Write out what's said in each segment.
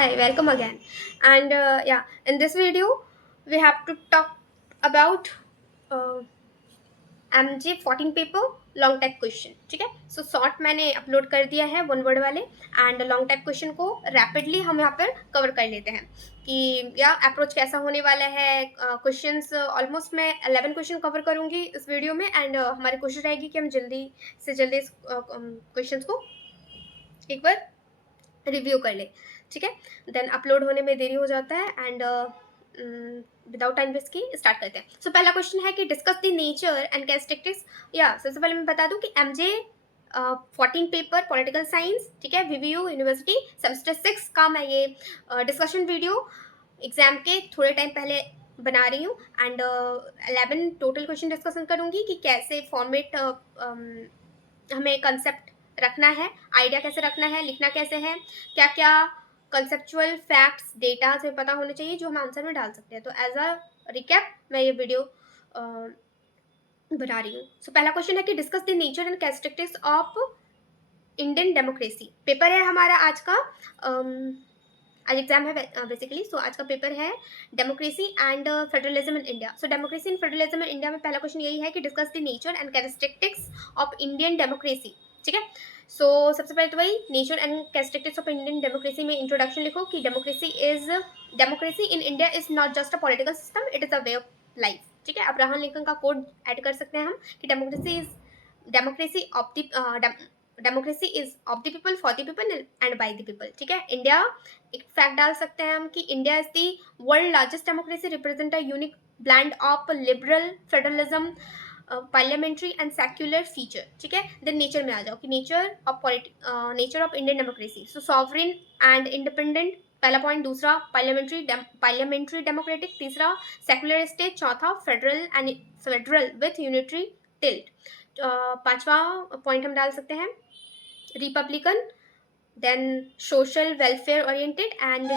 Hi, welcome again. And yeah, in this video, we have to talk about uh, MJ 14 paper long type question. ठीक है, so short मैंने upload कर दिया है one word वाले, and long type question को rapidly हम यहाँ पर कवर कर लेते हैं कि या अप्रोच कैसा होने वाला है. क्वेश्चंस ऑलमोस्ट मैं 11 क्वेश्चन कवर करूंगी इस वीडियो में, एंड हमारी कोशिश रहेगी कि हम जल्दी से जल्दी इस क्वेश्चंस को एक बार रिव्यू कर ले. ठीक है, देन अपलोड होने में देरी हो जाता है, एंड विदाउट टाइम वेस्ट की स्टार्ट करते हैं. सो पहला क्वेश्चन है कि discuss the nature and characteristics. या सबसे पहले मैं बता दूं कि एमजे 14 पेपर पॉलिटिकल साइंस, ठीक है, वीवीयू यूनिवर्सिटी सेमेस्टर 6 का मैं ये डिस्कशन वीडियो एग्जाम के थोड़े टाइम पहले बना रही हूँ, एंड 11 टोटल क्वेश्चन डिस्कशन करूंगी कि कैसे फॉर्मेट हमें कंसेप्ट रखना है, आइडिया कैसे रखना है, लिखना कैसे है, क्या क्या कंसेप्चुअल फैक्ट्स डेटा से पता होने चाहिए जो हम आंसर में डाल सकते हैं. तो एज अ रिकैप मैं ये वीडियो बना रही हूँ. सो पहला क्वेश्चन है कि discuss the nature and characteristics of Indian democracy. Paper है हमारा आज का, आज एग्जाम है बेसिकली. सो आज का पेपर है democracy and federalism in India. So democracy and federalism in India में पहला क्वेश्चन यही है कि discuss the nature and characteristics of Indian democracy. ठीक है, सो सबसे पहले तो वही nature and characteristics of Indian democracy में इंट्रोडक्शन लिखो कि democracy in India is not just a political system, it is a way of life. ठीक है, अब्राहम लिंकन का कोड ऐड कर सकते हैं हम कि democracy of the democracy is of the people for the people and by the people. ठीक है, इंडिया एक फैक्ट डाल सकते हैं हम कि India is the world largest democracy, represent a unique blend of liberal federalism, parliamentary and secular feature. ठीक है, देन नेचर में आ जाओ कि nature of Indian democracy. So sovereign and independent पहला पॉइंट, दूसरा पार्लियामेंट्री डेमोक्रेटिक, तीसरा सेक्युलर स्टेट, चौथा फेडरल विथ यूनिटरी टिल्ट. पांचवा पॉइंट हम डाल सकते हैं republican, then social welfare oriented and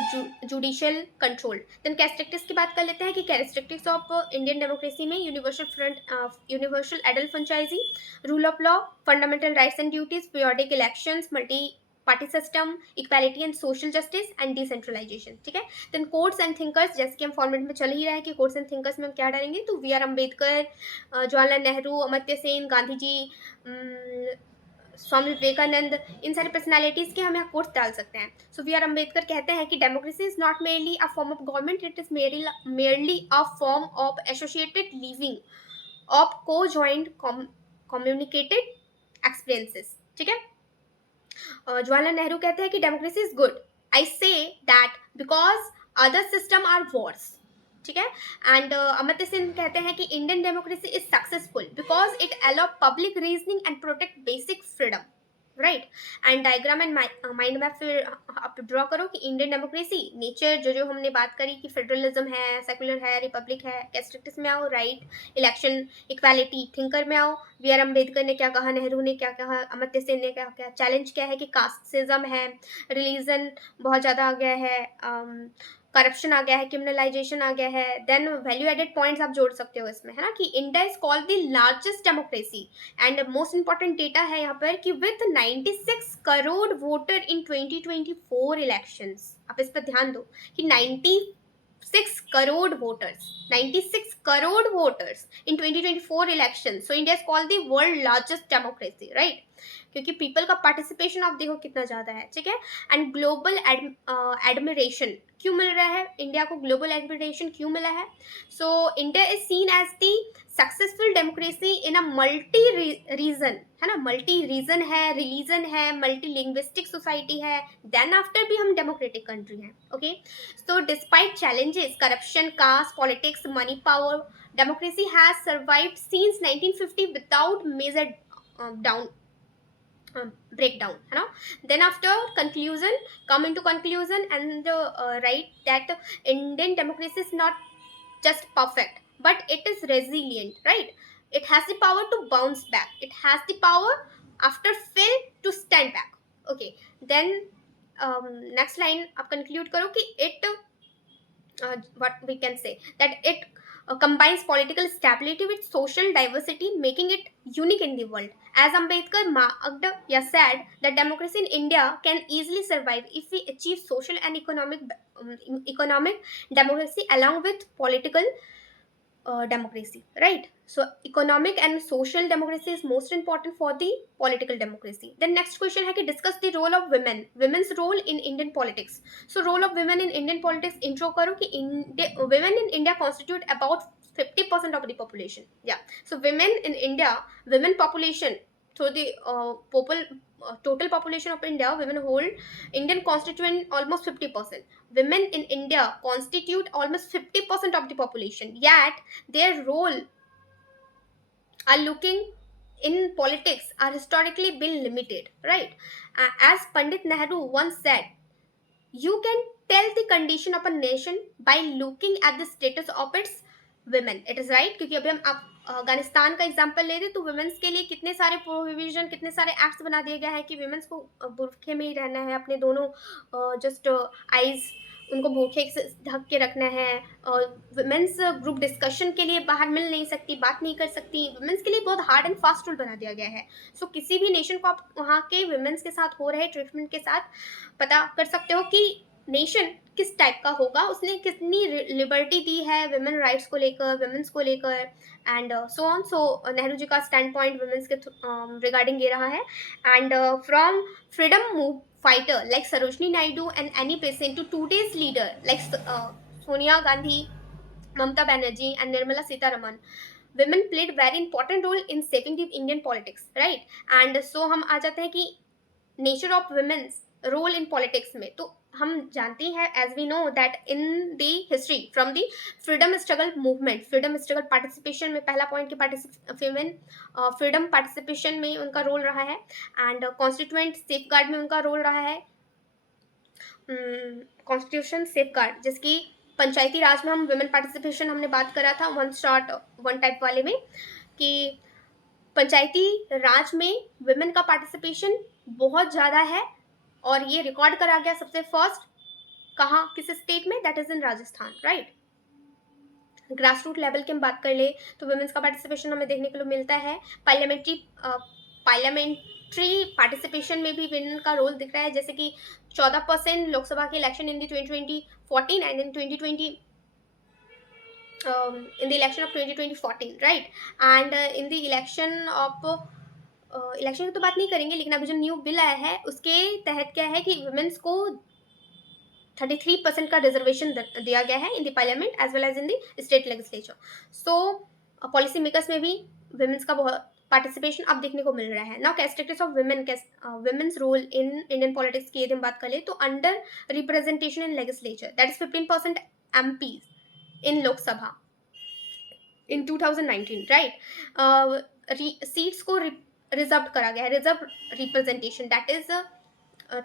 judicial control. Then characteristics की बात कर लेते हैं कि कैरेक्टरिस्टिक्स ऑफ इंडियन डेमोक्रेसी में universal adult franchise, rule of law, fundamental rights and duties, periodic elections, multi party system, equality and social justice and decentralisation. ठीक है, then codes and thinkers, जैसे कि हम फॉर्मेट में चल ही रहे हैं कि कोड्स एंड थिंकर्स में हम क्या डालेंगे, तो वी आर अम्बेडकर, जवाहरलाल नेहरू, अमर्त्य सेन, गांधी जी, स्वामी विवेकानंद, इन सारी पर्सनालिटीज के हम यहाँ कोट्स डाल सकते हैं. सो वी आर अम्बेडकर कहते हैं कि democracy is not merely a form of government, it is merely a form of associated living of को ज्वाइंट कम्युनिकेटेड एक्सपीरियंसेस. ठीक है, जवाहरलाल नेहरू कहते हैं कि democracy is good, I say that because other system are worse. ठीक है, and Amartya Sen कहते हैं कि Indian democracy is successful because it allow public reasoning and protect basic freedom. Right, and diagram and mind map फिर आप draw करो कि Indian democracy nature जो जो हमने बात करी कि फेडरलिज्म है, सेकुलर है, रिपब्लिक है, कैरेक्टरिस्टिक्स में आओ, राइट, इलेक्शन, इक्वालिटी, थिंकर में आओ, वी आर अम्बेडकर ने क्या कहा, नेहरू ने क्या कहा, अमर्त्य सेन ने क्या क्या, चैलेंज क्या है कि कास्टिज्म है, रिलीजन बहुत ज़्यादा आ गया है, करप्शन आ गया है, क्रिमिनलाइजेशन आ गया है. देन वैल्यू एडेड पॉइंट्स आप जोड़ सकते हो इसमें, है ना, कि India is called the largest democracy, and most important data है यहाँ पर कि with 96 crore voter in 2024 elections. आप इस पर ध्यान दो कि 96 crore voters in 2024 election. So India is called the world largest democracy, right, क्योंकि पीपल का पार्टिसिपेशन आप देखो कितना ज्यादा है. ठीक है, एंड ग्लोबल एडमिरेशन क्यों मिल रहा है, इंडिया को ग्लोबल एडमिरेशन क्यों मिला है. So India is seen as the successful democracy in a multi region, है ना, मल्टी रीजन है, रिलीजन है, मल्टी लिंग्विस्टिक सोसाइटी है, देन आफ्टर भी हम डेमोक्रेटिक कंट्री हैं. Okay, so despite challenges, corruption, caste, politics, money power, democracy has survived since 1950 without major down breakdown, you know. Then after conclusion, come into conclusion and write that Indian democracy is not just perfect, but it is resilient, right. It has the power to bounce back, it has the power after fail to stand back. Okay, then next line आप conclude करो कि it what we can say that it combines political stability with social diversity, making it unique in the world. As Ambedkar marked, said that democracy in India can easily survive if we achieve social and economic democracy along with political democracy, right? So economic and social democracy is most important for the political democracy. Then next question है कि discuss the role of women's role in Indian politics. So role of women in Indian politics, intro करो कि women in India constitute about 50% of the population. Yeah, so women population, so the total population of India, women hold Indian constituent almost 50%. Women in India constitute almost 50% of the population, yet their role are looking in politics are historically been limited, right? As Pandit Nehru once said, you can tell the condition of a nation by looking at the status of its women. It is right, क्योंकि अभी हम अफगानिस्तान का example ले रहे तो women's के लिए कितने सारे प्रोविजन, कितने सारे एक्ट्स बना दिए गए हैं कि वुमेन्स को बुरखे में ही रहना है, अपने दोनों जस्ट आईज उनको भूखे से ढक के रखना है, और वुमेन्स ग्रुप डिस्कशन के लिए बाहर मिल नहीं सकती, बात नहीं कर सकती. वुमेन्स के लिए बहुत हार्ड एंड फास्ट रूल बना दिया गया है. सो किसी भी नेशन को आप वहाँ के वुमेन्स के साथ हो रहे ट्रीटमेंट के साथ पता कर सकते हो कि नेशन किस टाइप का होगा, उसने कितनी लिबर्टी दी है वुमेन राइट्स को लेकर, वुमेन्स को लेकर, एंड सो ऑन. सो नेहरू जी का स्टैंड पॉइंट वुमेन्स के रिगार्डिंग ये रहा है. And from freedom move fighter like Sarojini Naidu and Annie Besant to today's leader like Sonia Gandhi, Mamata Banerjee and Nirmala Sitharaman, women played very important role in shaping the Indian politics, right? And so हम आ जाते हैं कि nature of women's role in politics में. तो हम जानते हैं as we know that in the history from the freedom struggle movement, freedom struggle participation में पहला पॉइंट की फीमेल फ्रीडम पार्टिसिपेशन में उनका रोल रहा है, एंड कॉन्स्टिट्यूएंट सेफ गार्ड में उनका रोल रहा है. कॉन्स्टिट्यूशन सेफ गार्ड जिसकी पंचायती राज में हम वुमेन पार्टिसिपेशन हमने बात करा था वन शॉट वन टाइप वाले में, कि पंचायती राज में वुमेन का पार्टिसिपेशन बहुत ज़्यादा है, और ये रिकॉर्ड करा गया सबसे फर्स्ट कहाँ, किस स्टेट में, that is in Rajasthan, right. Grass root level की हम बात कर ले तो वुमेन्स का पार्टिसिपेशन हमें देखने को मिलता है. पार्लियामेंट्री पार्टिसिपेशन में भी वुमेन का रोल दिख रहा है, जैसे कि 14% लोकसभा के election in the 2014 and in 2020 in the election of 2014, right? And in the election of election की तो बात नहीं करेंगे, लेकिन अभी जो न्यू बिल आया है उसके तहत क्या है कि वुमेन्स को 33% का रिजर्वेशन दिया गया है in the parliament as well as in the state legislature. So policy makers में भी वुमेन्स का बहुत पार्टिसिपेशन अब देखने को मिल रहा है. Now characteristics of women's role in Indian politics की यदि हम बात करें तो under representation in legislature, that is 15% MPs in Lok Sabha in 2019, right. Seats को रिजर्व करा गया है, reserve representation, that is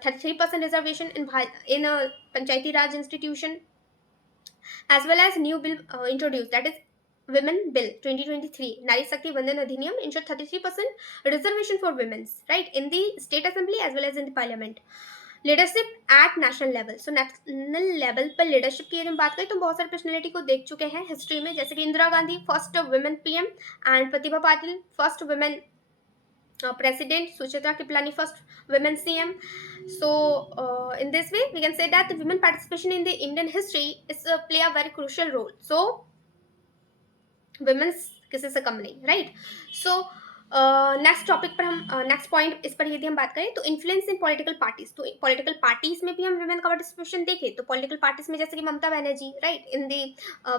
33% reservation in Panchayati Raj institution, as well as new bill introduce, that is Women Bill 2023, Nari Shakti Vandan Adhiniyam ensured 33% reservation for women's, right, in the state assembly as well as in the parliament. Leadership at national level, so national level पर leadership की यदि हम बात करें तो बहुत सारे personality को देख चुके हैं हिस्ट्री में, जैसे कि Indira Gandhi first women PM and Pratibha Patil first women president, Suchitra Kiplani first women CM. So in this way we can say that the women participation in the Indian history is play a very crucial role. So women's किसी से कम नहीं, right? So next topic पर हम next point इस पर यदि हम बात करें तो इन्फ्लुएंस इन पॉलिटिकल पार्टीज, तो पॉलिटिकल पार्टीज में भी हम वुमेन का पार्टिसिपेशन देखें तो पॉलिटिकल पार्टीज में जैसे कि Mamata Banerjee, right, in the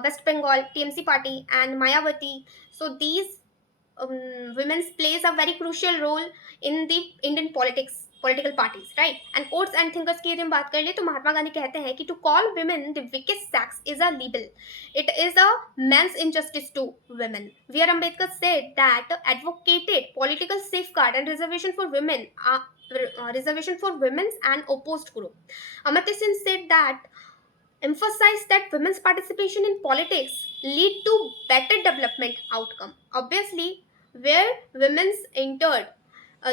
West Bengal TMC party and Mayawati. So these women's plays a very crucial role in the Indian political parties, right? And quotes and thinkers की यदि हम बात कर ले तो महात्मा गांधी कहते हैं कि to call women the weakest sex is a libel. It is a man's injustice to women. V.R. Ambedkar said that advocated political safeguard and reservation for women and opposed group. Amartya Sen said that emphasize that women's participation in politics lead to better development outcome. Obviously, where women's entered,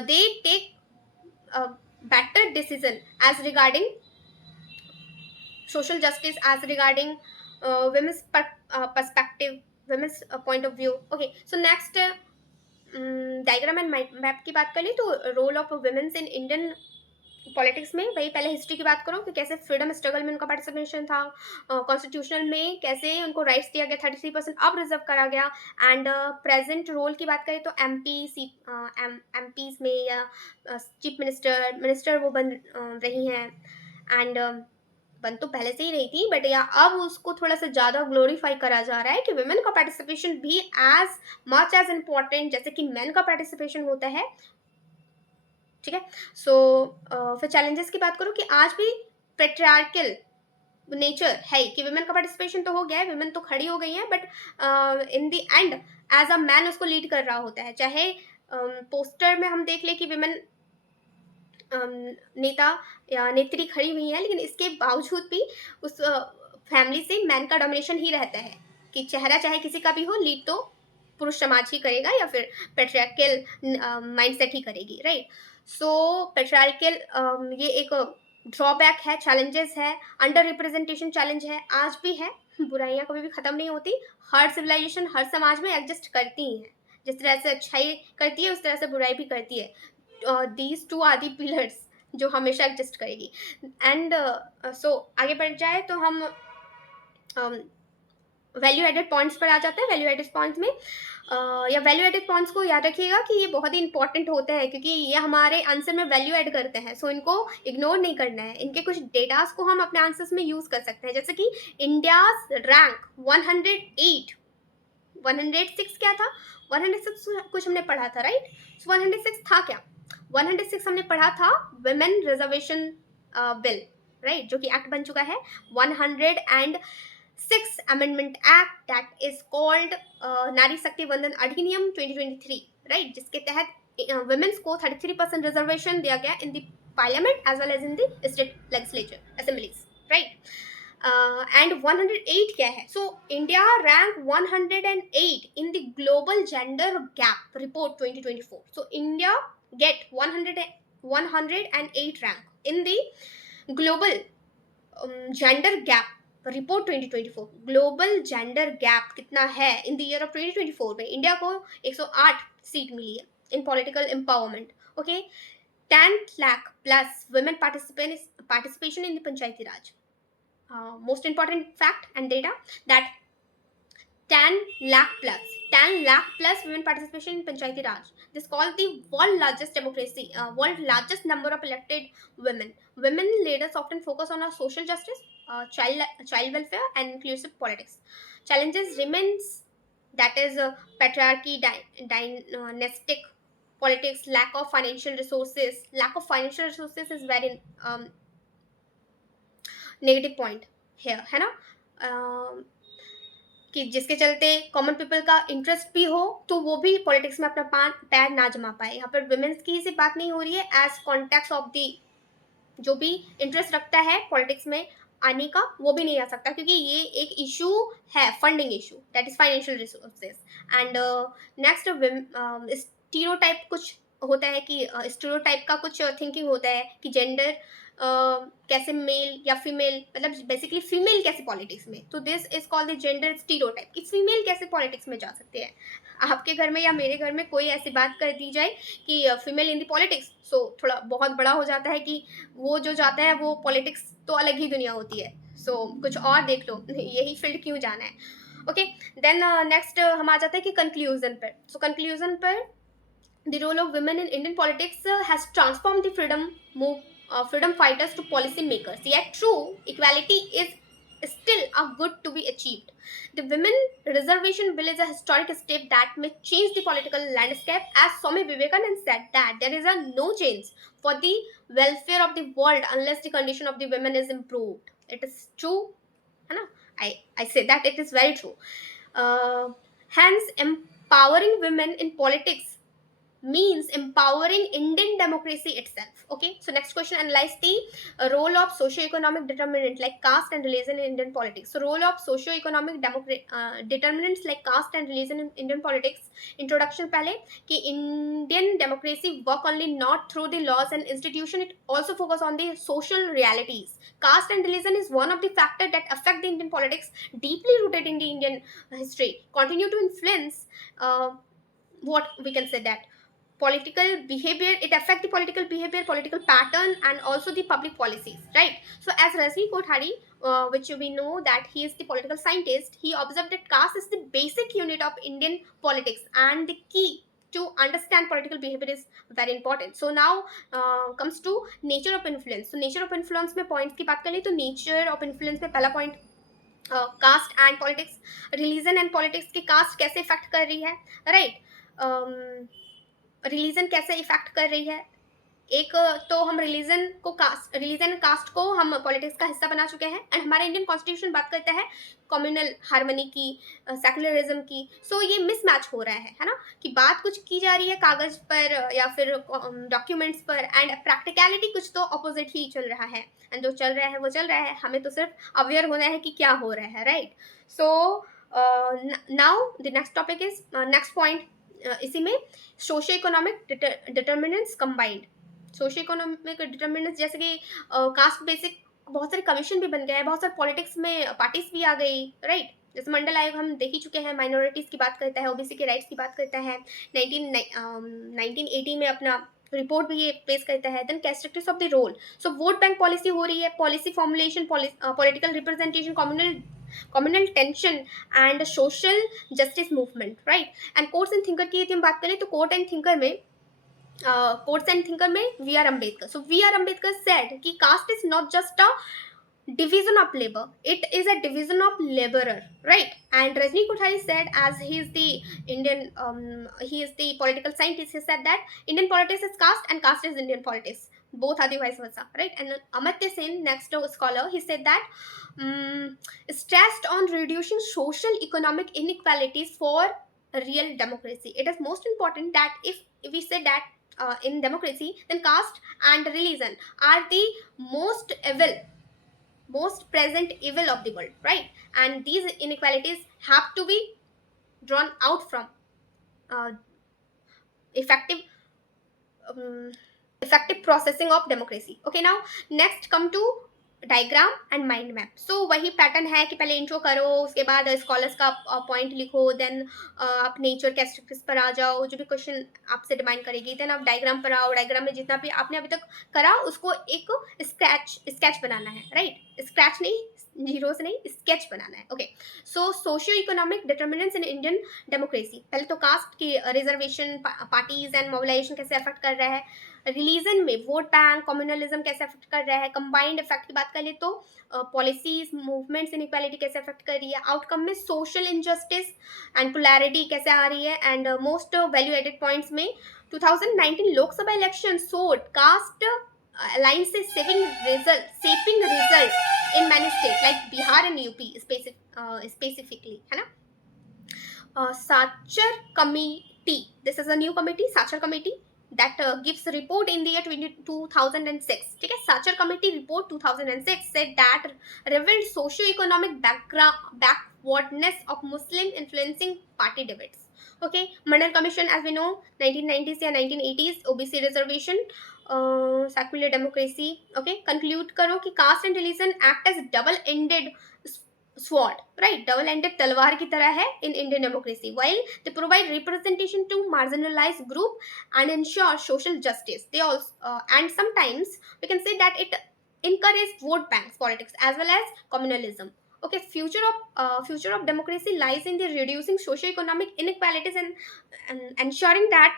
they take a better decision as regarding social justice, as regarding women's perspective, women's point of view. Okay, so next diagram and map की बात कर ली, तो role of women's in Indian politics में वही पहले history की बात करो कि कैसे फ्रीडम स्ट्रगल में उनका पार्टिसिपेशन था, कॉन्स्टिट्यूशनल में कैसे उनको राइट्स दिया गया, 33% अब रिजर्व करा गया, एंड प्रेजेंट रोल की बात करें तो एम पीज में या चीफ मिनिस्टर वो बन रही हैं, एंड बन तो पहले से ही रही थी, बट या अब उसको थोड़ा सा ज़्यादा ग्लोरीफाई करा जा रहा है कि वुमेन का पार्टिसिपेशन भी एज मच एज इम्पॉर्टेंट जैसे कि मेन का पार्टिसिपेशन होता है। ठीक है, सो फिर चैलेंजेस की बात करूँ कि आज भी पेट्रियार्कल नेचर है कि वुमेन का पार्टिसिपेशन तो हो गया है, वुमेन तो खड़ी हो गई हैं, but in the end as a man उसको लीड कर रहा होता है। चाहे पोस्टर में हम देख ले कि वुमेन नेता या नेत्री खड़ी हुई है, लेकिन इसके बावजूद भी उस फैमिली से मैन का डोमिनेशन ही रहता है कि चेहरा चाहे किसी का भी हो, लीड तो पुरुष समाज ही करेगा या फिर पेट्रियार्कल माइंडसेट ही करेगी, राइट। सो पेट्रियार्कल ये एक ड्रॉबैक है, चैलेंजेस है, अंडर रिप्रेजेंटेशन चैलेंज है, आज भी है। बुराइयां कभी भी खत्म नहीं होती, हर सिविलाइजेशन हर समाज में एडजस्ट करती ही है, जिस तरह से अच्छाई करती है उस तरह से बुराई भी करती है। These two are the pillars जो हमेशा एडजस्ट करेगी। एंड सो आगे बढ़ जाए तो हम वैल्यू एडेड पॉइंट्स पर आ जाते हैं। वैल्यू एडेड पॉइंट्स में या वैल्यू एडेड पॉइंट्स को याद रखिएगा कि ये बहुत ही इंपॉर्टेंट होते हैं क्योंकि ये हमारे आंसर में वैल्यू ऐड करते हैं, सो इनको इग्नोर नहीं करना है। इनके कुछ डेटास को हम अपने आंसर्स में यूज कर सकते हैं, जैसे कि इंडियाज रैंक 108, 106 क्या था, 106 कुछ हमने पढ़ा था, राइट। सो 106 था क्या, 106 हमने पढ़ा था वुमेन रिजर्वेशन बिल, राइट, जो कि एक्ट बन चुका है 106 amendment act that is called नारी शक्ति वंदन अधिनियम 2023, राइट, जिसके तहत वुमेन्स को 33% रिजर्वेशन दिया गया in the parliament as well as in the state legislature assemblies, right. And 108 क्या है, so India rank 108 in the global gender gap report 2024, so India get 108 rank in the global gender gap report 2024। global gender gap कितना है in the year of 2024 में, India को 108 seat मिली है इन political empowerment. Okay, 10 lakh plus women participation in the Panchayati Raj, most important fact and data that 10 lakh plus women participation in Panchayati Raj. This called the world largest democracy, world largest number of elected women. Women leaders often focus on social justice, child welfare, and inclusive politics. Challenges remains, that is patriarchy, dynastic politics, lack of financial resources. Lack of financial resources is very negative point है ना, कि जिसके चलते common people का interest भी हो तो वो भी पॉलिटिक्स में अपना पैर ना जमा पाए। यहाँ पर वुमेन्स की सिर्फ बात नहीं हो रही है, एज कॉन्टेक्स्ट ऑफ दी जो भी इंटरेस्ट रखता है पॉलिटिक्स में आने का वो भी नहीं आ सकता, क्योंकि ये एक इशू है, funding issue, that is financial resources. And next stereotype कुछ होता है कि स्टीरियोटाइप का कुछ थिंकिंग होता है कि जेंडर कैसे मेल या फीमेल, मतलब बेसिकली फीमेल कैसे पॉलिटिक्स में, तो this is called the gender stereotype कि फीमेल कैसे पॉलिटिक्स में जा सकते हैं। आपके घर में या मेरे घर में कोई ऐसी बात कर दी जाए कि फीमेल इन द पॉलिटिक्स, सो थोड़ा बहुत बड़ा हो जाता है कि वो जो जाता है वो पॉलिटिक्स तो अलग ही दुनिया होती है, सो कुछ और देख लो, यही फील्ड क्यों जाना है। ओके, देन नेक्स्ट हम आ जाते हैं कि कंक्लूजन पर। सो कंक्लूजन पर the role of women in Indian politics has transformed the freedom fighters to policy makers. Yet true equality is still a good to be achieved. The women reservation bill is a historic step that may change the political landscape, as Swami Vivekananda said that there is a no change for the welfare of the world unless the condition of the women is improved. It is true, है ना? I say that it is very true. Hence, empowering women in politics means empowering Indian democracy itself. Okay, so next question, analyze the role of socio-economic determinant like caste and religion in Indian politics. So role of socio-economic determinants like caste and religion in Indian politics. Introduction पहले कि Indian democracy work only not through the laws and institution, it also focus on the social realities. Caste and religion is one of the factors that affect the Indian politics, deeply rooted in the Indian history, continue to influence what we can say that political behavior. It affect the political behavior, political pattern, and also the public policies, right? So as Rajni Kothari, which we know that he is the political scientist, he observed that caste is the basic unit of Indian politics and the key to understand political behavior is very important. So now comes to nature of influence. So nature of influence में points की बात करें तो nature of influence में पहला point caste and politics, religion and politics की caste कैसे effect कर रही है, राइट? रिलीजन कैसे इफेक्ट कर रही है, एक तो हम रिलीजन कास्ट को हम पॉलिटिक्स का हिस्सा बना चुके हैं, एंड हमारा इंडियन कॉन्स्टिट्यूशन बात करता है कम्युनल हार्मनी की, सेकुलरिज्म की. सो ये मिसमैच हो रहा है ना, कि बात कुछ की जा रही है कागज पर या फिर डॉक्यूमेंट्स पर, एंड प्रैक्टिकलिटी कुछ तो अपोजिट ही चल रहा है, एंड जो चल रहा है वो चल रहा है, हमें तो सिर्फ अवेयर होना है कि क्या हो रहा है, right? So now the next topic is next point, इसी में socio economic determinants combined. Socio economic determinants जैसे कि कास्ट बेसिक बहुत सारे कमीशन भी बन गए हैं, बहुत सारे पॉलिटिक्स में पार्टीज भी आ गई, राइट? जैसे मंडल आयोग हम देख ही चुके हैं, माइनॉरिटीज की बात करता है, ओबीसी के राइट्स की बात करता है, 1980 में अपना रिपोर्ट भी ये पेश करता है. Then characteristics of the role. So vote bank policy हो रही है, policy formulation, political representation, communal tension and social justice movement, right? And courts and thinker की यदि हम बात करें तो कोर्ट्स एंड थिंकर में V R Ambedkar. So V R Ambedkar said कि caste is not just a division of labor, it is a division of laborer, right? And Rajni Kothari said, as he is the Indian he is the political scientist, he said that Indian politics is caste and caste is Indian politics, both are the vice versa, right? And Amartya Sen, next scholar, he said that stressed on reducing social economic inequalities for real democracy. It is most important that if we say that in democracy, then caste and religion are the most present evil of the world, right? And these inequalities have to be drawn out from uh, effective effective processing of democracy. Okay, now next come to diagram and mind map. So वही pattern है कि पहले intro करो, उसके बाद scholars का point लिखो, then आप नेचर कैरेक्टरिस्टिक्स पर आ जाओ, जो भी क्वेश्चन आपसे डिमांड करेगी, देन आप डायग्राम पर आओ, डायग्राम में जितना भी आपने अभी तक करा उसको एक स्केच बनाना है, राइट? स्क्रैच नहीं, जीरो से नहीं, स्केच बनाना है. Okay, so socio economic determinants in Indian democracy. पहले तो कास्ट की रिजर्वेशन, पार्टीज एंड मोबिलाइजेशन कैसे अफेक्ट कर रहा है, रिलीजन में वोट बैंक, कम्युनलिज्म कैसे अफेक्ट कर रहा है, कंबाइंड इफेक्ट की बात कर ले तो पॉलिसीज, मूवमेंट्स, इनइक्वालिटी कैसे अफेक्ट कर रही है, आउटकम में सोशल इनजस्टिस एंड पोलैरिटी कैसे आ रही है, and most value added points में 2019 Lok Sabha election showed caste alliances shaping result in many states like Bihar and UP specifically, है ना? Sachar committee, this is a new committee, Sachar committee, that gives a report in the year 2006. ठीक है, Sachar committee report 2006 said that revealed socio-economic backwardness of Muslim influencing party debates. Okay, Mandal Commission, as we know, 1990s या 1980s, OBC reservation, secular democracy. Okay, conclude करो कि caste and religion act as double-ended sword, right? Double-ended तलवार की तरह है in Indian democracy, while they provide representation to marginalized group and ensure social justice. They also and sometimes we can say that it encourages vote banks politics as well as communalism. Okay, future of democracy lies in the reducing socio-economic inequalities and ensuring that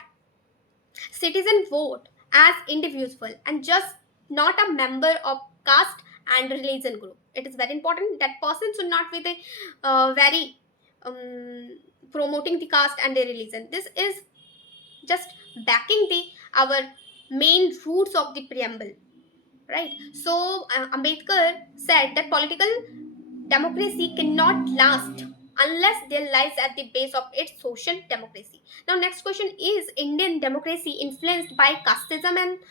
citizen vote as individual and just not a member of caste and religion group. It is very important that person should not be the very promoting the caste and the religion. This is just backing the our main roots of the preamble, right? So Ambedkar said that political democracy cannot last unless there lies at the base of its social democracy. Now next question, is Indian democracy influenced by casteism and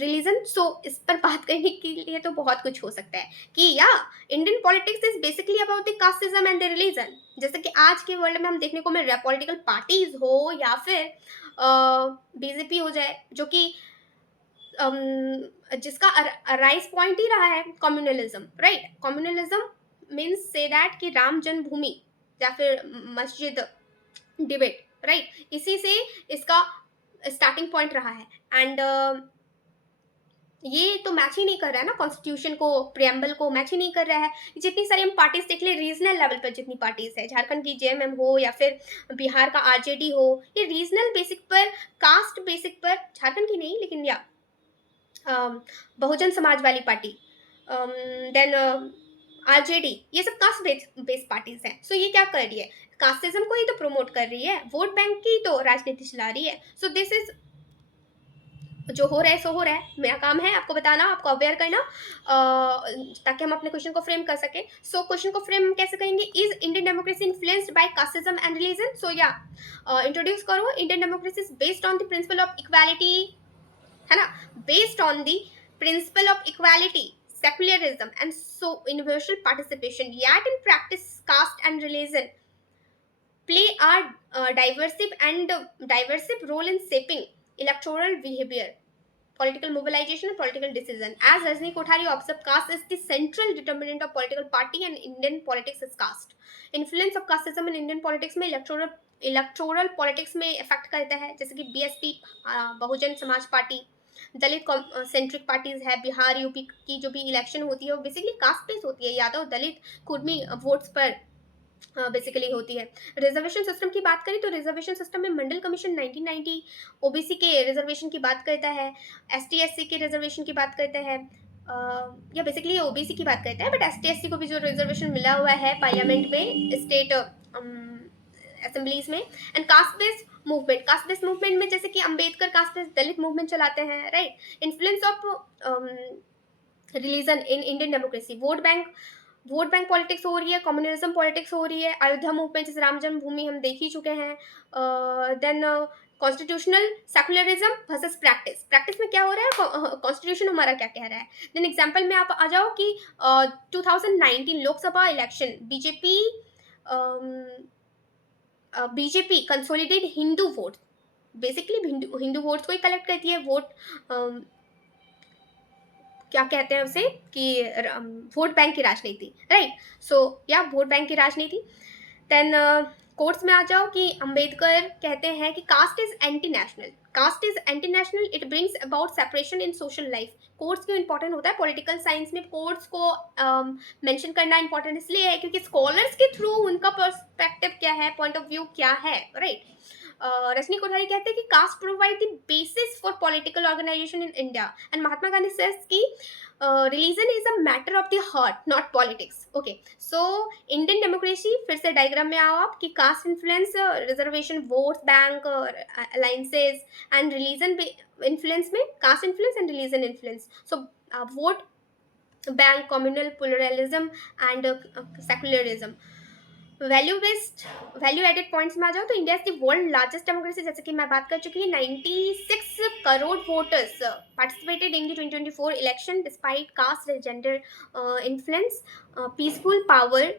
religion? So इस पर बात करने के लिए तो बहुत कुछ हो सकता है कि या Indian politics is basically about the casteism and the religion. जैसे कि आज के वर्ल्ड में हम देखने को मिल रहा है, पॉलिटिकल पार्टीज हो या फिर बीजेपी हो जाए, जो कि जिसका राइज पॉइंट ही रहा है communalism, right? Communalism means say that कि राम जन्मभूमि या फिर मस्जिद डिबेट, राइट? इसी से इसका स्टार्टिंग पॉइंट रहा है। एंड ये तो मैच ही नहीं कर रहा है ना, कॉन्स्टिट्यूशन को, प्रियम्बल को मैच ही नहीं कर रहा है। जितनी सारी हम पार्टीज देख ले, रीजनल लेवल पर जितनी पार्टीज है, झारखंड की जेएमएम हो या फिर बिहार का आरजेडी हो, ये रीजनल बेसिक पर, कास्ट बेसिक पर, झारखंड की नहीं लेकिन या बहुजन समाज वाली पार्टी, देन आरजेडी, ये सब कास्ट बेस्ड पार्टीज हैं। सो ये क्या कर रही है? कास्टिज्म को ही तो प्रमोट कर रही है, वोट बैंक की तो राजनीति चला रही है। सो दिस इज जो हो रहा है सो हो रहा है, मेरा काम है आपको बताना, आपको अवेयर करना, ताकि हम अपने क्वेश्चन को फ्रेम कर सके। सो क्वेश्चन को फ्रेम कैसे करेंगे? Is Indian democracy influenced by casteism and religion? So या इंट्रोड्यूस करो, Indian democracy is based on the principle of equality, है ना, based on the principle of equality, secularism and so universal participation, yet in practice caste and religion play a diverse role in shaping electoral behavior, political mobilization and political decision. As Rajni Kothari observed, caste is the central determinant of political party and Indian politics is caste. Influence of casteism in Indian politics में electoral politics में effect करता है, जैसे कि BSP Bahujan Samaj party, दलित centric parties है, Bihar UP की जो भी इलेक्शन होती है वो बेसिकली कास्ट बेस्ड होती है, यादव दलित कुर्मी वोट्स पर बेसिकली होती है। रिजर्वेशन सिस्टम की बात करें तो रिजर्वेशन सिस्टम में मंडल कमीशन 1990 ओबीसी के रिजर्वेशन की बात करता है, एसटी एससी के रिजर्वेशन की बात करता है, या बेसिकली ओबीसी की बात करता है, बट एसटी एससी को भी जो रिजर्वेशन मिला हुआ है पार्लियामेंट में, स्टेट असेंबलीज में। एंड कास्ट बेस्ड मूवमेंट में जैसे कि अंबेडकर कास्ट बेस्ड दलित मूवमेंट चलाते हैं, right? Influence of religion in Indian democracy, vote bank politics हो रही है, कम्युनलिज्म पॉलिटिक्स हो रही है, अयोध्या मूवमेंट जैसे राम जन्मभूमि हम देख ही चुके हैं। Then constitutional secularism versus practice में क्या हो रहा है, कॉन्स्टिट्यूशन हमारा क्या कह रहा है। देन एग्जाम्पल में आप आ जाओ कि 2019 Lok Sabha election, BJP consolidate Hindu vote, basically Hindu votes को ही कलेक्ट करती है, वोट क्या कहते हैं उसे कि वोट बैंक की राजनीति, राइट? सो या वोट बैंक की राजनीति। देन कोर्ट्स में आ जाओ कि अंबेडकर कहते हैं कि caste is anti national, it brings about separation in social life. Courts क्यों इंपॉर्टेंट होता है पॉलिटिकल साइंस में? कोर्ट्स को मेंशन करना इंपॉर्टेंट इसलिए है क्योंकि स्कॉलर्स के थ्रू उनका पर्सपेक्टिव क्या है, पॉइंट ऑफ व्यू क्या है, राइट? रजनी कोठारी कहते हैं कि caste provide the basis for political organisation in India, and Mahatma Gandhi says कि religion is a matter of the heart not politics. Okay, so Indian democracy, फिर से डायग्राम में आओ आप कि caste influence, reservation, votes bank, alliances and religion influence में caste influence and religion influence. So vote bank, communal pluralism and secularism. Value added points में आ जाओ तो India is the world largest democracy, जैसे कि मैं बात कर चुकी हूँ। 96 crore voters participated in the 2024 election despite caste gender influence. Peaceful power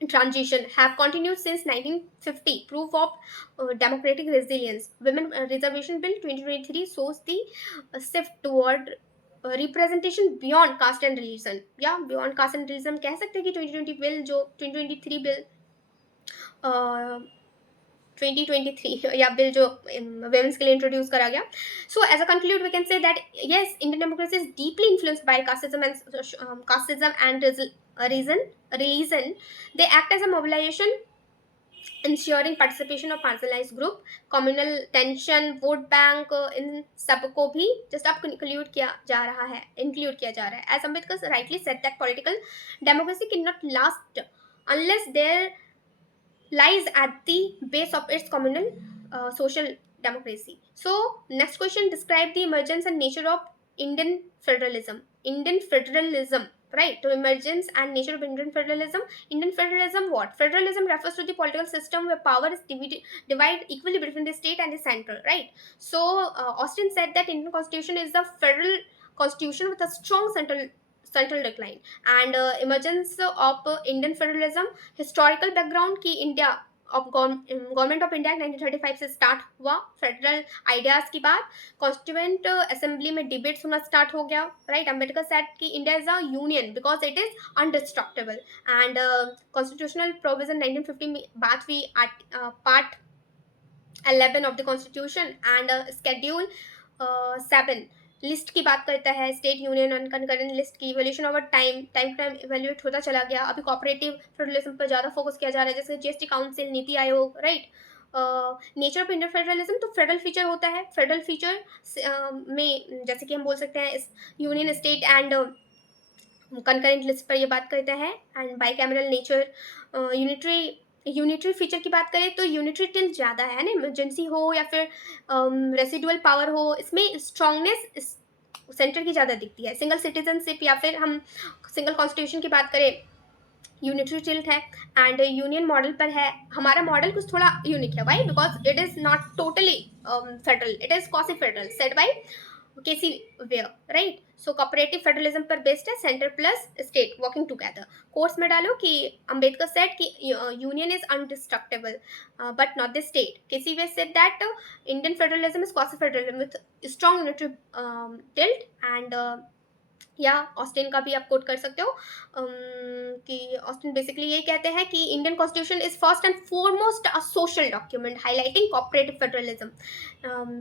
transition have continued since 1950, proof of democratic resilience. Women reservation bill 2023 shows the shift toward representation beyond caste and religion, या beyond caste and religion कह सकते हैं कि 2020 bill, जो 2023 bill 2023 या bill जो women's के लिए इंट्रोड्यूस करा गया। So as a conclude we can say that yes, Indian democracy is deeply influenced by casteism and religion. They act as a mobilization ensuring participation of marginalized group, communal tension, vote bank, इन सबको भी just अब include किया जा रहा है। As Ambedkar rightly said that political democracy cannot last unless there lies at the base of its communal social democracy. So next question, describe the emergence and nature of Indian federalism. right? So emergence and nature of Indian federalism. Indian federalism, what? Federalism refers to the political system where power is divided equally between the state and the center, right? So Austin said that Indian constitution is the federal constitution with a strong central decline. And emergence of Indian federalism, historical background कि India of government of India 1935 से start हुआ federal ideas की बात. Constituent assembly में debates होना start हो गया, right? Ambedkar said कि India is a union because it is indestructible. And constitutional provision 1950 में बात हुई part 11 of the constitution. And schedule 7 list की बात करता है, state union and concurrent list की. Evolution over time time evolute होता चला गया. अभी कोऑपरेटिव फेडरलिज्म पर ज़्यादा फोकस किया जा रहा है, जैसे GST council, NITI Aayog, right? Nature of Indian federalism, तो फेडरल फीचर होता है. फेडरल फीचर में जैसे कि हम बोल सकते हैं union state and concurrent list पर ये बात करता है. And by cameral nature. Unitary feature की बात करें तो यूनिटरी टिल ज़्यादा है ना, इमरजेंसी हो या फिर रेसिडुअल पावर हो, इसमें स्ट्रांगनेस सेंटर की ज़्यादा दिखती है. सिंगल सिटीजनशिप या फिर हम सिंगल कॉन्स्टिट्यूशन की बात करें, यूनिटरी टिल्ट है. एंड यूनियन मॉडल पर है. हमारा मॉडल कुछ थोड़ा यूनिक है. Why? Because it is not totally federal, it is quasi federal said by K C Wheare, right? So cooperative federalism पर बेस्ड है, centre plus state working together. Course में डालो कि अंबेडकर सेड कि union is indestructible but not the state. K C Wheare said that Indian federalism is quasi federalism with strong unitary tilt. And या Austin का भी आप कोट कर सकते हो कि ऑस्टिन बेसिकली ये कहते हैं कि Indian constitution is first and foremost a social document highlighting cooperative federalism.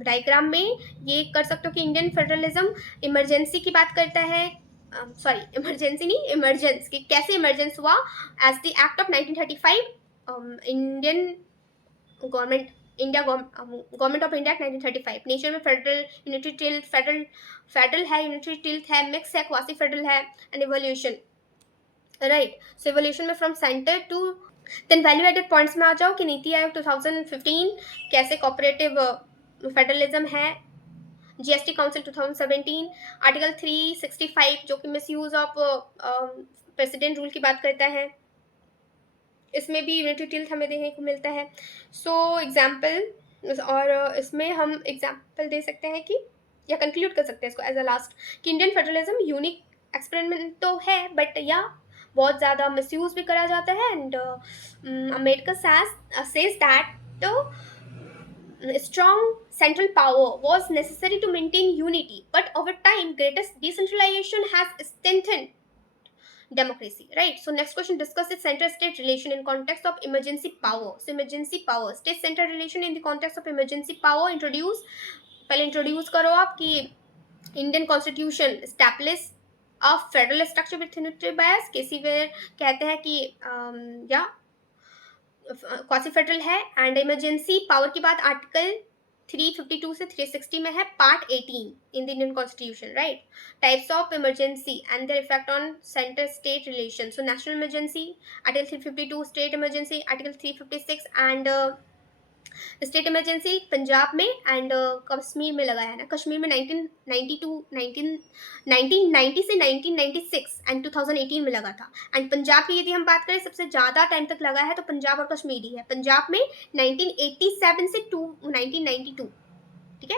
Diagram में ये कर सकते हो कि इंडियन फेडरलिज्म इमरजेंसी की बात करता है, सॉरी इमरजेंसी नहीं, इमरजेंस, कि कैसे इमरजेंस हुआ as the act of 1935. Indian government India government of India 1935. Nature में फेडरल, यूनिटरी टिल्ट, फेडरल है, यूनिटरी टिल्ट है, मिक्स है, क्वासी फेडरल है. And evolution, right? So evolution में from centre to. Then value added points में आ जाओ कि नीति आयोग 2015 कैसे कोऑपरेटिव फेडरलिज्म है. GST council 2017. आर्टिकल 365 जो कि मिसयूज ऑफ प्रेसिडेंट रूल की बात करता है, इसमें भी यूनिटरी टिल्ट हमें देखने को मिलता है. सो एग्जाम्पल, और इसमें हम एग्जाम्पल दे सकते हैं कि या कंक्लूड कर सकते हैं इसको एज अ लास्ट कि इंडियन फेडरलिज्म यूनिक एक्सपेरिमेंट तो है बट या बहुत ज़्यादा मिसयूज भी करा जाता है. And Ambedkar says that strong central power was necessary to maintain unity, but over time greatest decentralization has strengthened democracy, right? So next question discusses center state relation in context of emergency power. So emergency power, state center relation in the context of emergency power. पहले introduce करो आप कि Indian constitution establish a federal structure with unitary bias. K C Wheare कहते हैं कि या quasi federal है. And emergency power की बात आर्टिकल 352 से 360 में है, part 18 in the Indian constitution, right? Types of emergency and their effect on centre state relation. So national emergency article 352, state emergency article 356. And state emergency Punjab में and Kashmir में लगाया है ना. कश्मीर में 1990 से 1996 एंड 2018 में लगा था. एंड पंजाब की यदि हम बात करें सबसे ज़्यादा टाइम तक लगा है तो पंजाब और कश्मीर ही है. पंजाब में 1987 से 1992, ठीक है,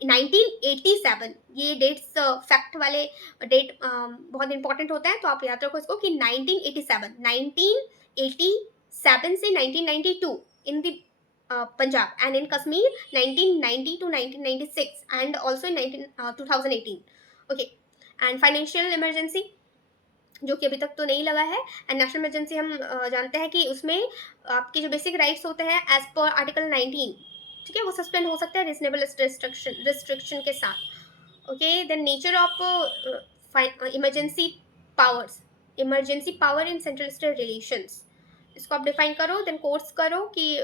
1987. ये डेट्स फैक्ट वाले डेट बहुत इंपॉर्टेंट होता है, तो आप याद रखो इसको कि 1987 से 1992 in the Punjab, and in Kashmir 1990 to 1996 and also in 2018. Okay, and financial emergency जो कि अभी तक तो नहीं लगा है. एंड नेशनल इमरजेंसी हम जानते हैं कि उसमें आपके जो बेसिक राइट्स होते हैं एज पर आर्टिकल 19, ठीक है, वो सस्पेंड हो सकता है रिजनेबल रिस्ट्रिक्शन के साथ. Okay, then nature of emergency powers, emergency power in central state relations, इसको आप डिफाइन करो. देन कोर्स करो कि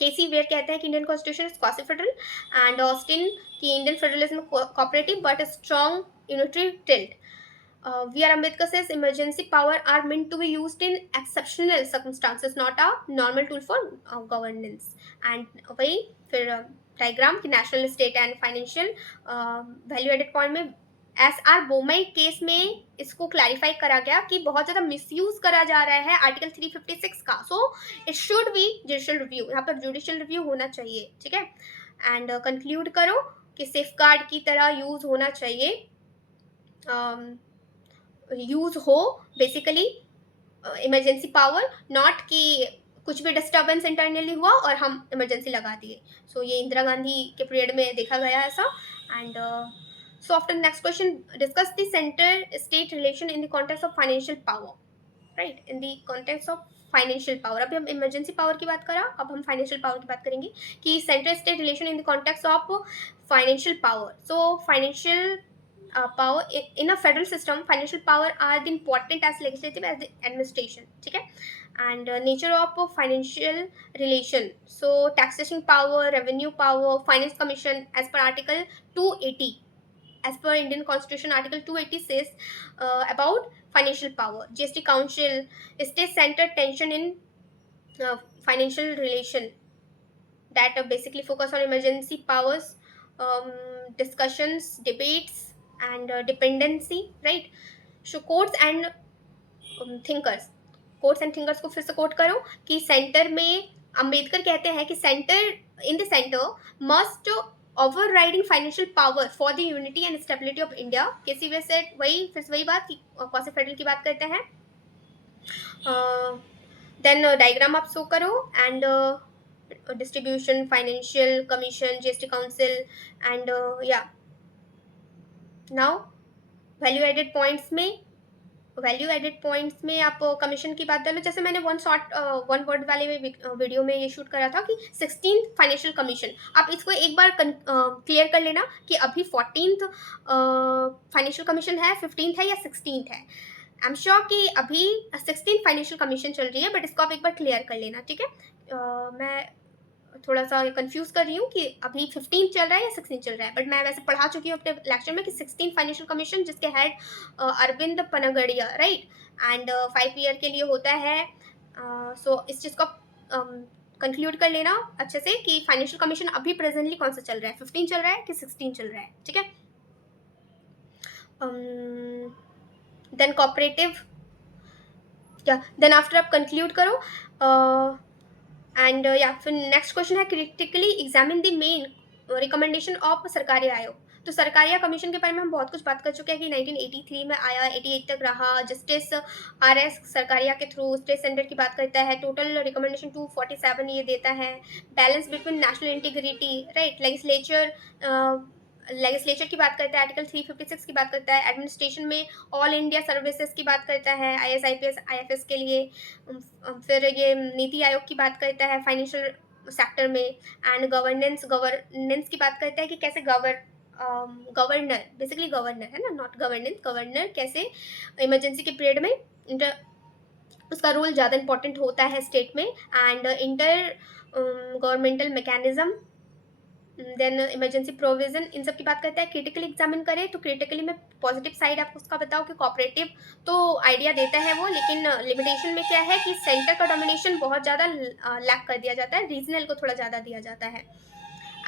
केसी वेयर कहते हैं कि Indian constitution is quasi federal. And Austin कि Indian federalism cooperative but strong unitary tilt. V.R. Ambedkar says emergency power are meant to be used in exceptional circumstances, not a normal tool for governance. And वही फिर diagram कि national state and financial value added point में SR Bommai case में इसको clarify करा गया कि बहुत ज़्यादा मिसयूज करा जा रहा है आर्टिकल 356 का। So it should be judicial review, यहाँ पर जुडिशियल रिव्यू होना चाहिए, ठीक है। एंड कंक्लूड करो कि सेफगार्ड की तरह यूज होना चाहिए, यूज हो बेसिकली इमरजेंसी पावर, नॉट कि कुछ भी डिस्टर्बेंस इंटरनली हुआ और हम इमरजेंसी लगा दिए। सो ये इंदिरा गांधी के पीरियड में देखा गया ऐसा। And so after next question, discuss the centre state relation in the context of financial power, right, in the context of financial power. अभी हम इमरजेंसी पावर की बात करा, अब हम फाइनेंशियल पावर की बात करेंगे कि centre state relation in the context of financial power. So financial power in a federal system, financial power are the important as legislative as the administration, ठीक है। and nature of financial relation, so taxation power, revenue power, finance commission as per article 280, as per Indian constitution article 280 says about financial power. GST council, state center tension in financial relation, that basically focus on emergency powers, discussions, debates and dependency, right? So courts and thinkers, courts and thinkers को फिर से coat करो कि centre में अंबेडकर कहते हैं कि centre in the centre must overriding financial power for the unity and stability of India. किसी वजह से वही फिर से वही बात कि कौन से फेडरल की बात करते हैं। देन डायग्राम आप शो करो and distribution, financial commission, GST council and या नाउ वैल्यू एडेड पॉइंट्स में आप कमीशन की बात डालो। जैसे मैंने वन वर्ड वाले वीडियो में ये शूट करा था कि 16th फाइनेंशियल कमीशन, आप इसको एक बार क्लियर कर लेना कि अभी 14th फाइनेंशियल कमीशन है, 15th है या 16th है। आई एम श्योर कि अभी 16th फाइनेंशियल कमीशन चल रही है, बट इसको आप एक बार क्लियर कर लेना, ठीक है। मैं थोड़ा सा कंफ्यूज कर रही हूँ कि अभी 15 चल रहा है या 16 चल रहा है, बट मैं वैसे पढ़ा चुकी हूँ अपने लेक्चर में कि 16 फाइनेंशियल कमीशन, जिसके head Arvind Panagariya, right, and 5 year के लिए होता है। सो इस चीज़ को कंक्लूड कर लेना अच्छे से कि फाइनेंशियल कमीशन अभी प्रेजेंटली कौन सा चल रहा है, 15 चल रहा है कि 16 चल रहा है, ठीक है। देन कोऑपरेटिव, देन आफ्टर आप कंक्लूड करो एंड या फिर नेक्स्ट क्वेश्चन है critically examine the main recommendation of Sarkaria आयोग। तो सरकारिया कमीशन के बारे में हम बहुत कुछ बात कर चुके हैं कि 1983 में आया, 88 तक रहा। जस्टिस RS सरकारिया के थ्रू स्टेट सेंटर की बात करता है। टोटल रिकमेंडेशन 247 ये देता है। Balance between national integrity, right, legislature की बात करता है, आर्टिकल 356 की बात करता है। एडमिनिस्ट्रेशन में ऑल इंडिया सर्विसेज की बात करता है, IAS IPS IFS के लिए। फिर ये नीति आयोग की बात करता है फाइनेंशियल सेक्टर में। एंड गवर्नेंस की बात करता है कि कैसे गवर्नर, बेसिकली गवर्नर है ना, नॉट गवर्नेंस, गवर्नर कैसे इमरजेंसी के पीरियड में उसका रोल ज़्यादा इंपॉर्टेंट होता है स्टेट में। And inter governmental mechanism, then emergency provision, इन सब की बात करता है। क्रिटिकली एग्जामिन करें तो क्रिटिकली में पॉजिटिव साइड आपको उसका बताओ कि कोऑपरेटिव तो आइडिया देता है वो, लेकिन लिमिटेशन में क्या है कि सेंटर का डोमिनेशन बहुत ज़्यादा लैक कर दिया जाता है, रीजनल को थोड़ा ज़्यादा दिया जाता है।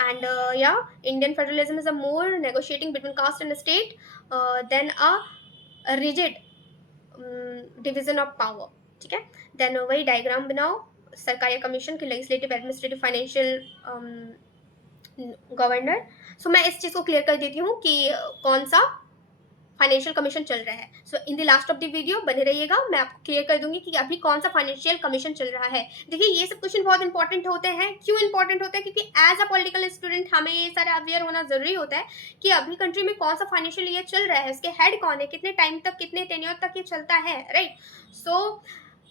एंड या Indian federalism is a more negotiating between caste and state then a rigid division of power, ठीक है। देन वही डायग्राम बनाओ सरकारी कमीशन की, legislative, administrative, financial, governor. So मैं इस चीज़ को क्लियर कर देती हूँ कि कौन सा फाइनेंशियल कमीशन चल रहा है। So in the last of the video बने रहिएगा, मैं आपको क्लियर कर दूंगी कि अभी कौन सा फाइनेंशियल कमीशन चल रहा है। देखिए ये सब क्वेश्चन बहुत इंपॉर्टेंट होते हैं। क्यों इंपॉर्टेंट होता है? क्योंकि एज अ पॉलिटिकल स्टूडेंट हमें ये सारा अवेयर होना जरूरी होता है कि अभी कंट्री में कौन सा फाइनेंशियल ईयर चल रहा है, उसके हेड कौन है, कितने टाइम तक, कितने टेन्योर तक ये चलता है, राइट। सो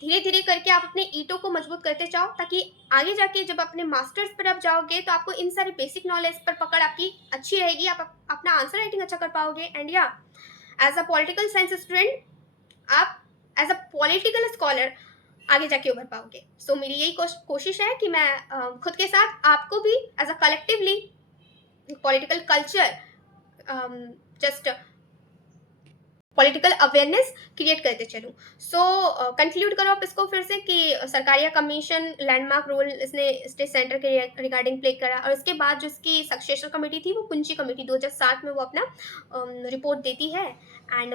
धीरे धीरे करके आप अपने ईटों को मजबूत करते जाओ, ताकि आगे जाके जब अपने मास्टर्स पर आप जाओगे तो आपको इन सारी बेसिक नॉलेज पर पकड़ आपकी अच्छी रहेगी, आप अपना आंसर राइटिंग अच्छा कर पाओगे। एंड या as a political science student आप एज अ पॉलिटिकल स्कॉलर आगे जाके उभर पाओगे। सो मेरी यही कोशिश है कि मैं खुद के साथ आपको भी as a collectively political culture just political awareness create करते चलूँ। सो कंक्लूड करो आप इसको फिर से कि सरकारिया कमीशन लैंडमार्क रोल इसने स्टेट सेंटर के रिगार्डिंग प्ले करा, और उसके बाद जो इसकी सक्सेसर कमेटी थी वो पुंची कमेटी 2007 में वो अपना रिपोर्ट देती है। And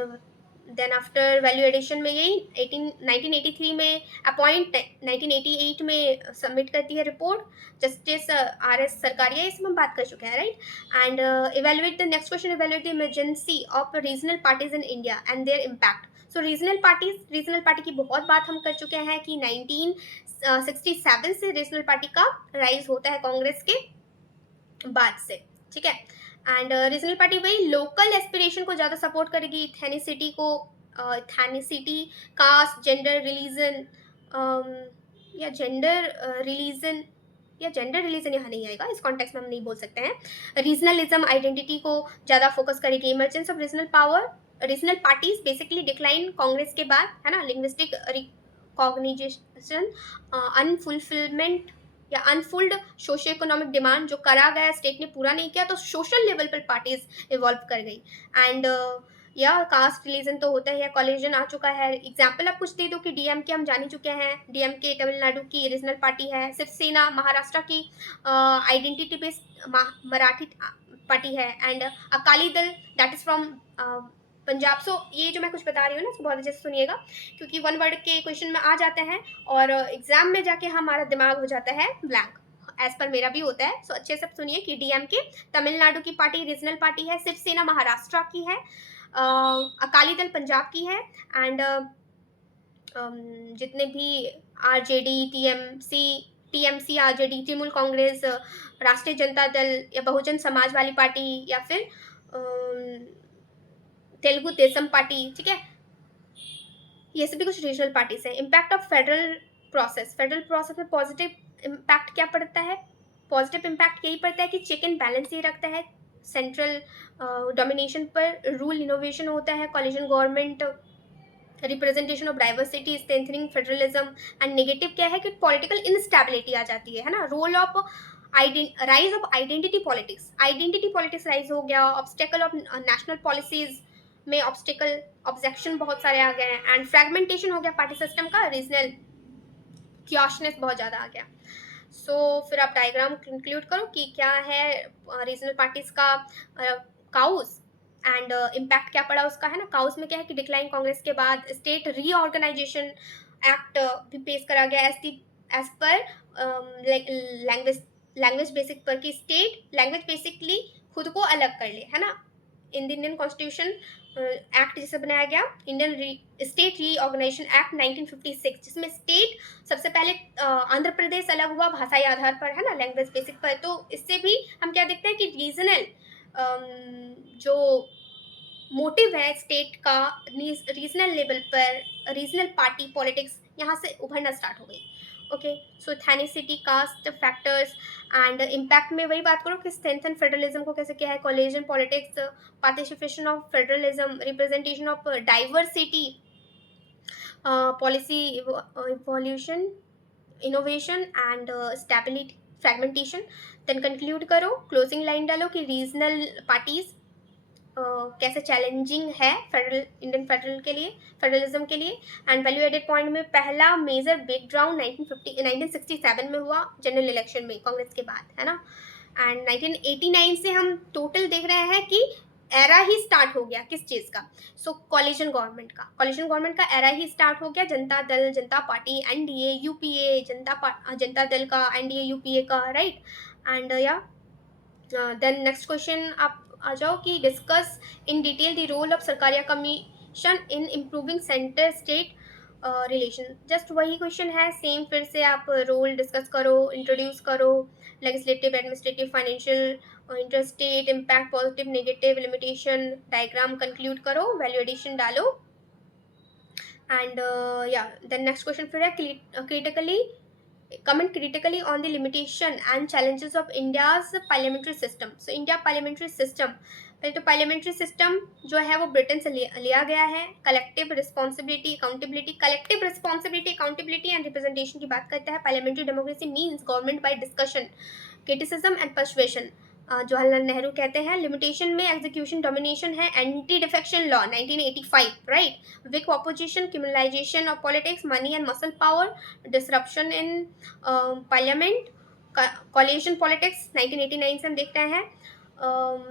then after value addition में यही 1983 में अपॉइंट 1988 में सबमिट करती है रिपोर्ट जस्टिस RS सरकारिया, इसमें हम बात कर चुके हैं right. And evaluate the next question, evaluate the emergency of regional parties in India and there impact. So regional party की बहुत बात हम कर चुके हैं कि 1967 से रीजनल पार्टी का राइज होता है कांग्रेस के बाद से, ठीक है। एंड रीजनल पार्टी वही लोकल एस्पिरेशन को ज़्यादा सपोर्ट करेगी, इथेनिसिटी को, इथेनिसिटी, कास्ट, जेंडर, रिलीजन या जेंडर रिलीजन यहाँ नहीं आएगा, इस कॉन्टेक्स्ट में हम नहीं बोल सकते हैं। रीजनलिज्म आइडेंटिटी को ज़्यादा फोकस करेगी। Emergence of regional power, regional parties basically decline Congress के बाद, है ना। लिंग्विस्टिक रिकॉग्निशन, अनफुलफिलमेंट या अनफुल्ड सोशो इकोनॉमिक डिमांड जो करा गया स्टेट ने पूरा नहीं किया, तो सोशल लेवल पर पार्टीज इवॉल्व कर गई। एंड या कास्ट रिलीजन तो होता है, कॉलिजन आ चुका है। एग्जाम्पल आप कुछ दे दो कि DMK हम जान ही चुके हैं, DMK तमिलनाडु की रीजनल पार्टी है। शिवसेना महाराष्ट्र की आइडेंटिटी बेस्ड मराठी पार्टी है। And Akali Dal that is from Punjab. सो ये जो मैं कुछ बता रही हूँ ना इसको बहुत अच्छे से सुनिएगा, क्योंकि वन वर्ड के क्वेश्चन में आ जाते हैं और एग्जाम में जाके हमारा दिमाग हो जाता है ब्लैंक, एज पर मेरा भी होता है। सो अच्छे से सुनिए कि DMK तमिलनाडु की पार्टी रीजनल पार्टी है, शिवसेना महाराष्ट्र की है, अकाली दल पंजाब की है। एंड जितने भी RJD, TMC, RJD, Trinamool Congress, राष्ट्रीय जनता दल या बहुजन समाज वाली पार्टी या फिर तेलुगु देशम पार्टी, ठीक है, ये सभी कुछ रीजनल पार्टीज हैं। इम्पैक्ट ऑफ फेडरल प्रोसेस में पॉजिटिव इम्पैक्ट क्या पड़ता है? पॉजिटिव इम्पैक्ट यही पड़ता है कि चेक एंड बैलेंस ये रखता है सेंट्रल डोमिनेशन पर, रूल इनोवेशन होता है, coalition government, representation of diversity, strengthening federalism. And negative क्या है कि पॉलिटिकल इनस्टेबिलिटी आ जाती है ना। Role of rise of identity politics rise हो गया, ऑब्स्टेकल ऑफ नेशनल पॉलिसीज में ऑब्स्टेकल ऑब्जेक्शन बहुत सारे आ गए हैं। एंड फ्रैगमेंटेशन हो गया पार्टी सिस्टम का, रीजनल क्योशनेस बहुत ज़्यादा आ गया। सो फिर आप डायग्राम इंक्लूड करो कि क्या है रीजनल पार्टीज का काउस एंड इम्पैक्ट क्या पड़ा उसका, है ना। काउस में क्या है कि डिक्लाइन कांग्रेस के बाद स्टेट रीऑर्गेनाइजेशन एक्ट भी पेश करा गया एज पर लैंग्वेज बेसिक पर, कि स्टेट लैंग्वेज बेसिकली खुद को अलग कर ले, है ना। इंडियन कॉन्स्टिट्यूशन एक्ट जिसे बनाया गया, इंडियन स्टेट रीऑर्गेनाइजेशन एक्ट 1956, जिसमें स्टेट सबसे पहले आंध्र प्रदेश अलग हुआ भाषाई आधार पर, है ना, लैंग्वेज बेसिक पर। तो इससे भी हम क्या देखते हैं कि रीजनल जो मोटिव है स्टेट का रीजनल लेवल पर, रीजनल पार्टी पॉलिटिक्स यहाँ से उभरना स्टार्ट हो गई। Okay, so ethnicity, caste factors and impact में वही बात करो कि स्ट्रेंथन फेडरलिज्म को कैसे किया है, coalition politics, participation of federalism, representation of diversity, policy evolution, innovation and stability, fragmentation. Then conclude करो, क्लोजिंग लाइन डालो कि रीजनल पार्टीज कैसे चैलेंजिंग है इंडियन फेडरलिज्म के लिए। एंड वैल्यू एडेड पॉइंट में पहला मेजर बैकग्राउंड 1967 में हुआ जनरल इलेक्शन में कांग्रेस के बाद, है ना। एंड 1989 से हम टोटल देख रहे हैं कि एरा ही स्टार्ट हो गया किस चीज़ का। सो कॉलिजन गवर्नमेंट का एरा ही स्टार्ट हो गया, जनता दल, जनता party, NDA, UPA, Janata Dal का, NDA, UPA का, राइट। एंड या देन नेक्स्ट क्वेश्चन आप आ जाओ कि discuss in detail the role of Sarkaria commission in improving centre state relation. Just वही क्वेश्चन है सेम, फिर से आप रोल डिस्कस करो, इंट्रोड्यूस करो, legislative, administrative, financial, interstate, impact, positive, negative, limitation, diagram conclude करो, वैल्यू एडिशन डालो। एंड या देन नेक्स्ट क्वेश्चन फिर है critically comment critically on the limitation and challenges of India's parliamentary system. So India parliamentary system, पहले तो parliamentary system जो है वो ब्रिटेन से लिया गया है। collective responsibility, accountability and representation की बात करता है। parliamentary democracy means government by discussion, criticism and persuasion. Jawaharlal Nehru कहते हैं। लिमिटेशन में एग्जीक्यूशन डोमिनेशन है। Anti defection law 1985, right. Weak opposition, criminalisation of politics, money and muscle power, disruption in parliament, coalition politics 1989 से हम देख रहे हैं।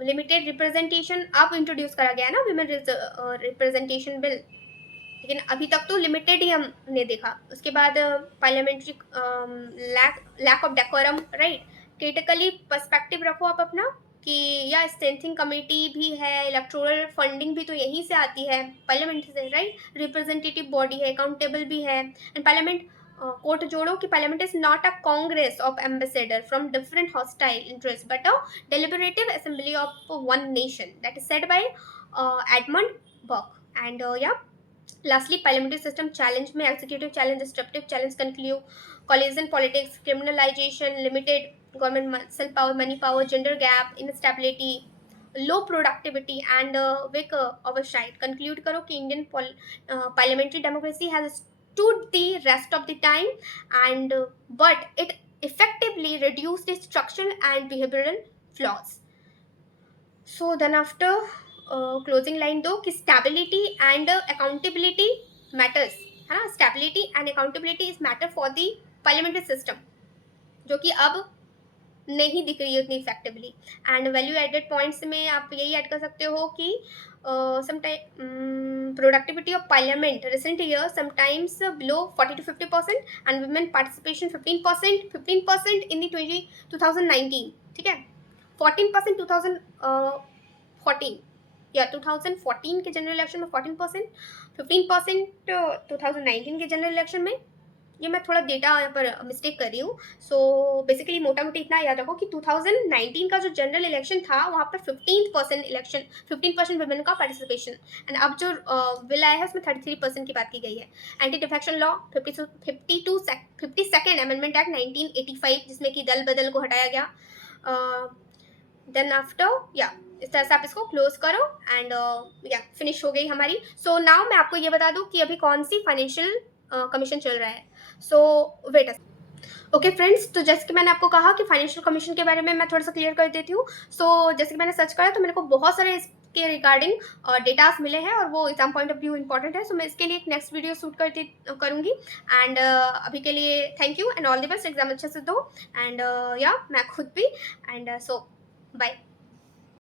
लिमिटेड रिप्रेजेंटेशन अब इंट्रोड्यूस करा गया है ना विमेन रिप्रेजेंटेशन बिल, लेकिन अभी तक तो लिमिटेड ही हमने देखा। उसके बाद parliamentary lack of decorum, right. Critically perspective रखो आप अपना कि या स्ट्रेंथिंग कमेटी भी है, इलेक्टोरल फंडिंग भी तो यहीं से आती है पार्लियामेंट से, राइट। रिप्रेजेंटेटिव बॉडी है, अकाउंटेबल भी है। एंड पार्लियामेंट कोर्ट जोड़ो कि parliament is not a Congress of ambassador from different hostile interest but a deliberative assembly of one nation, that is said by Edmund Burke. And yeah, lastly, parliamentary system challenge में executive challenge, disruptive challenge, conclude, collision politics, criminalization, limited government muscle power, money power, gender gap, instability, low productivity and weak oversight. Conclude करो कि Indian parliamentary democracy has stood the rest of the time and but it effectively reduced its structural and behavioral flaws. So then after closing line दो कि stability and accountability matters, है ना। stability and accountability is matter for the parliamentary system, जो कि अब नहीं दिख रही है उतनी effectively. And value added points में आप यही ऐड कर सकते हो कि sometime productivity of parliament recent year sometimes below 40 to 50% and women participation 15% in the 2019, ठीक है। 14% 2014 या 2014 के जनरल इलेक्शन में 14%, 15% 2019 के जनरल इलेक्शन में। ये मैं थोड़ा डेटा यहाँ पर मिस्टेक कर रही हूँ। सो बेसिकली मोटा मोटी इतना याद रखो कि 2019 का जो जनरल इलेक्शन था वहाँ पर 15% वुमेन का पार्टिसिपेशन, एंड अब जो बिल आया है उसमें 33% की बात की गई है। Anti defection law 52nd amendment act 1985 जिसमें कि दल बदल को हटाया गया। देन आफ्टर या इस तरह से आप इसको क्लोज करो एंड या फिनिश हो गई हमारी। सो नाउ मैं आपको ये बता दूँ कि अभी कौन सी फाइनेंशियल कमीशन चल रहा है। सो वेट ओके फ्रेंड्स, तो जैसे कि मैंने आपको कहा कि फाइनेंशियल कमीशन के बारे में मैं थोड़ा सा क्लियर कर देती हूँ। सो जैसे कि मैंने सर्च करा तो मेरे को बहुत सारे इसके रिगार्डिंग डेटास मिले हैं और वो exam point of view important है। सो मैं इसके लिए एक नेक्स्ट वीडियो शूट करूँगी। एंड अभी के लिए thank you and all the best, exam अच्छे से दो। एंड या मैं खुद भी। And so bye.